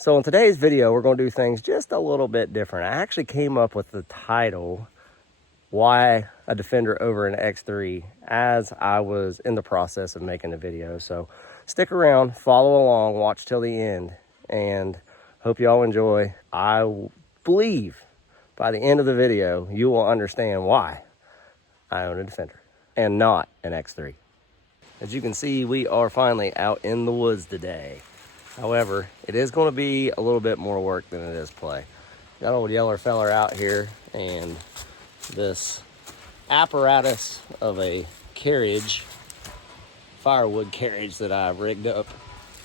So in today's video, we're going to do things just a little bit different. I actually came up with the title, Why a Defender Over an X3, as I was in the process of making the video. So stick around, follow along, watch till the end, and hope y'all enjoy. I believe by the end of the video, you will understand why I own a Defender and not an X3. As you can see, we are finally out in the woods today. However, it is going to be a little bit more work than it is play. Got old yeller feller out here, and this apparatus of a carriage, firewood carriage that I rigged up,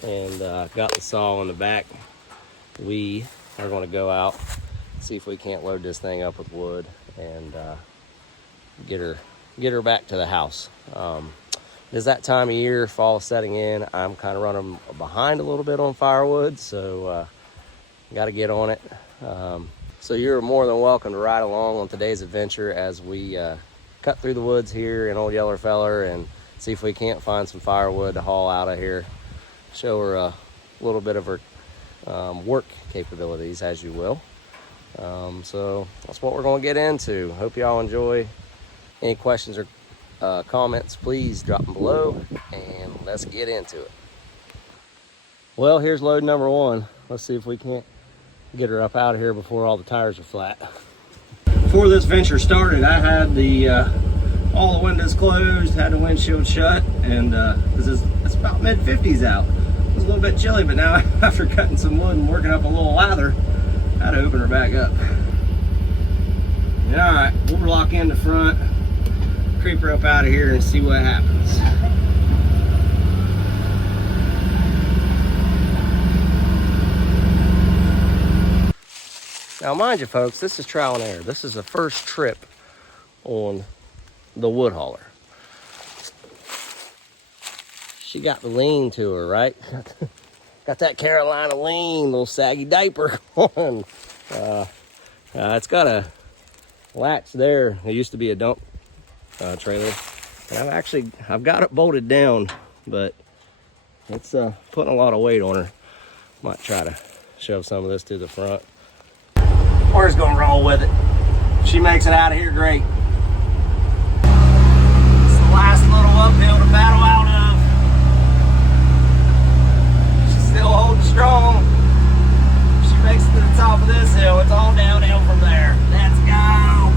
and got the saw in the back. We are going to go out, see if we can't load this thing up with wood and get her back to the house. It is that time of year, fall setting in. I'm kind of running behind a little bit on firewood, so got to get on it. So you're more than welcome to ride along on today's adventure as we cut through the woods here in old yeller feller and see if we can't find some firewood to haul out of here. Show her a little bit of her work capabilities, as you will. So that's what we're going to get into. Hope y'all enjoy. Any questions or comments, please drop them below, and let's get into it. Well, here's load number one. Let's see if we can't get her up out of here before all the tires are flat. Before this venture started, I had the all the windows closed, had the windshield shut, and it's about mid-50s out. It was a little bit chilly, but now after cutting some wood and working up a little lather, I had to open her back up. All right, we'll lock in the front, creep her up out of here and see what happens. Now mind you folks, this is trial and error. This is the first trip on the wood hauler. She got the lean to her, right? Got that Carolina lean, little saggy diaper on. It's got a latch there. It used to be a dump trailer, and I've got it bolted down, but it's putting a lot of weight on her. Might try to shove some of this to the front. We're just gonna roll with it. She makes it out of here great. It's the last little uphill to battle out of. She's still holding strong. She makes it to the top of this hill. It's all downhill from there. Let's go.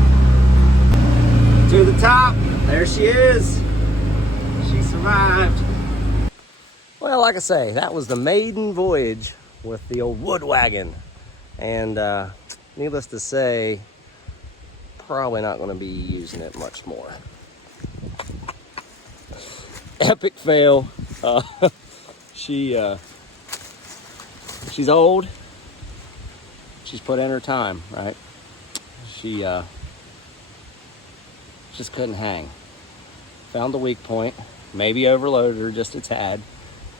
To the top. There she is. She survived. Well, like I say, that was the maiden voyage with the old wood wagon. And needless to say, probably not going to be using it much more. Epic fail. She's old. She's put in her time, right? She just couldn't hang. Found the weak point, maybe overloaded her just a tad.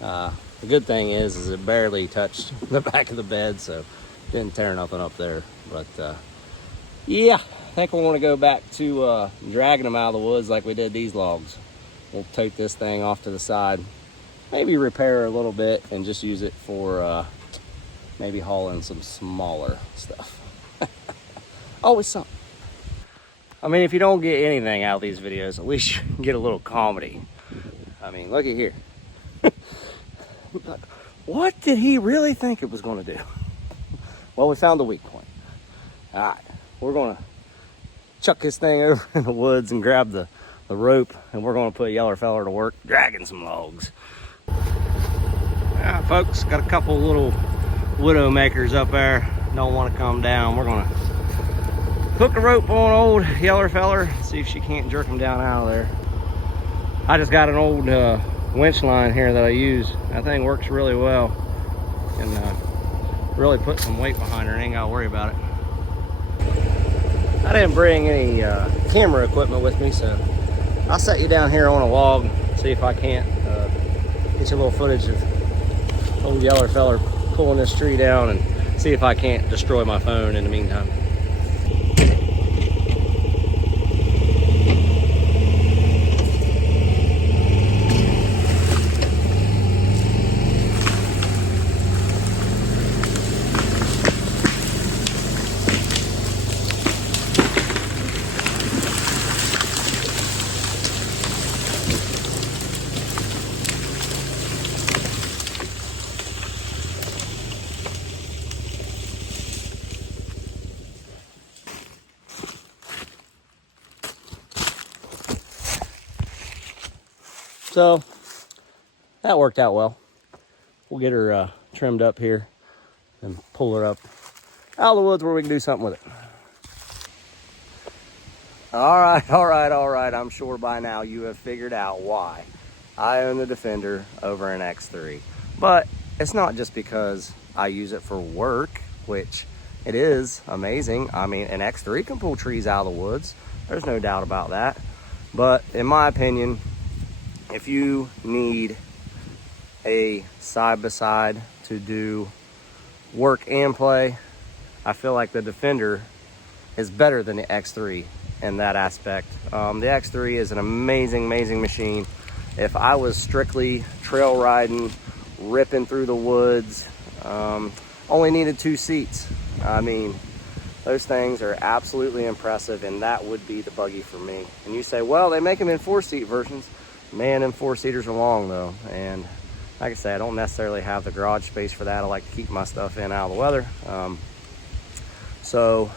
The good thing is it barely touched the back of the bed, so didn't tear nothing up there. But yeah, I think we want to go back to dragging them out of the woods like we did these logs. We'll take this thing off to the side, maybe repair a little bit, and just use it for maybe hauling some smaller stuff. Always something. I mean, if you don't get anything out of these videos, at least you can get a little comedy. I mean, look at here. What did he really think it was going to do? Well, we found the weak point. All right, we're going to chuck this thing over in the woods and grab the rope, and we're going to put yeller feller to work dragging some logs. All right, folks, got a couple little widow makers up there. Don't want to come down. We're going to hook a rope on old yeller feller, see if she can't jerk him down out of there. I just got an old winch line here that I use. That thing works really well, and really put some weight behind her and ain't got to worry about it. I didn't bring any camera equipment with me, so I'll set you down here on a log, see if I can't get you a little footage of old yeller feller pulling this tree down, and see if I can't destroy my phone in the meantime. So that worked out well. We'll get her trimmed up here and pull her up out of the woods where we can do something with it. All right. I'm sure by now you have figured out why I own the Defender over an X3. But it's not just because I use it for work, which it is amazing. I mean, an X3 can pull trees out of the woods. There's no doubt about that. But in my opinion, if you need a side-by-side to do work and play, I feel like the Defender is better than the X3 in that aspect. The X3 is an amazing machine. If I was strictly trail riding, ripping through the woods, only needed 2 seats. I mean, those things are absolutely impressive, and that would be the buggy for me. And you say, well, they make them in 4-seat versions. Man, them 4-seaters are long though. And like I say, I don't necessarily have the garage space for that. I like to keep my stuff in out of the weather. So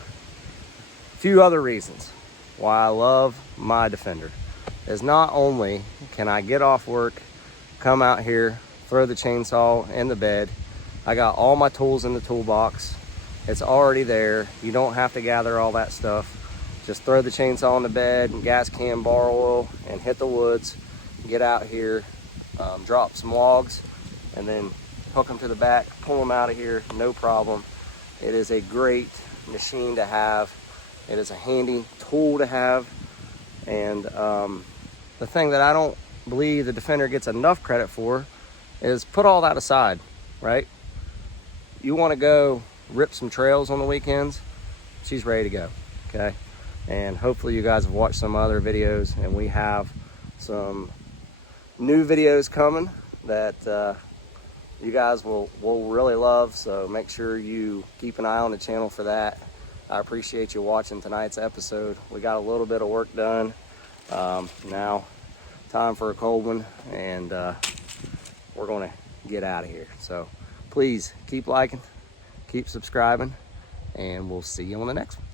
a few other reasons why I love my Defender is not only can I get off work, come out here, throw the chainsaw in the bed. I got all my tools in the toolbox. It's already there. You don't have to gather all that stuff. Just throw the chainsaw in the bed, gas can, bar oil, and hit the woods. Get out here, drop some logs, and then hook them to the back, pull them out of here, no problem. It is a great machine to have. It is a handy tool to have. And the thing that I don't believe the Defender gets enough credit for is put all that aside, right? You want to go rip some trails on the weekends, she's ready to go, okay? And hopefully you guys have watched some other videos, and we have some new videos coming that you guys will really love, so make sure you keep an eye on the channel for that. I appreciate you watching tonight's episode. We got a little bit of work done. Now time for a cold one, and we're gonna get out of here. So please keep liking, keep subscribing, and we'll see you on the next one.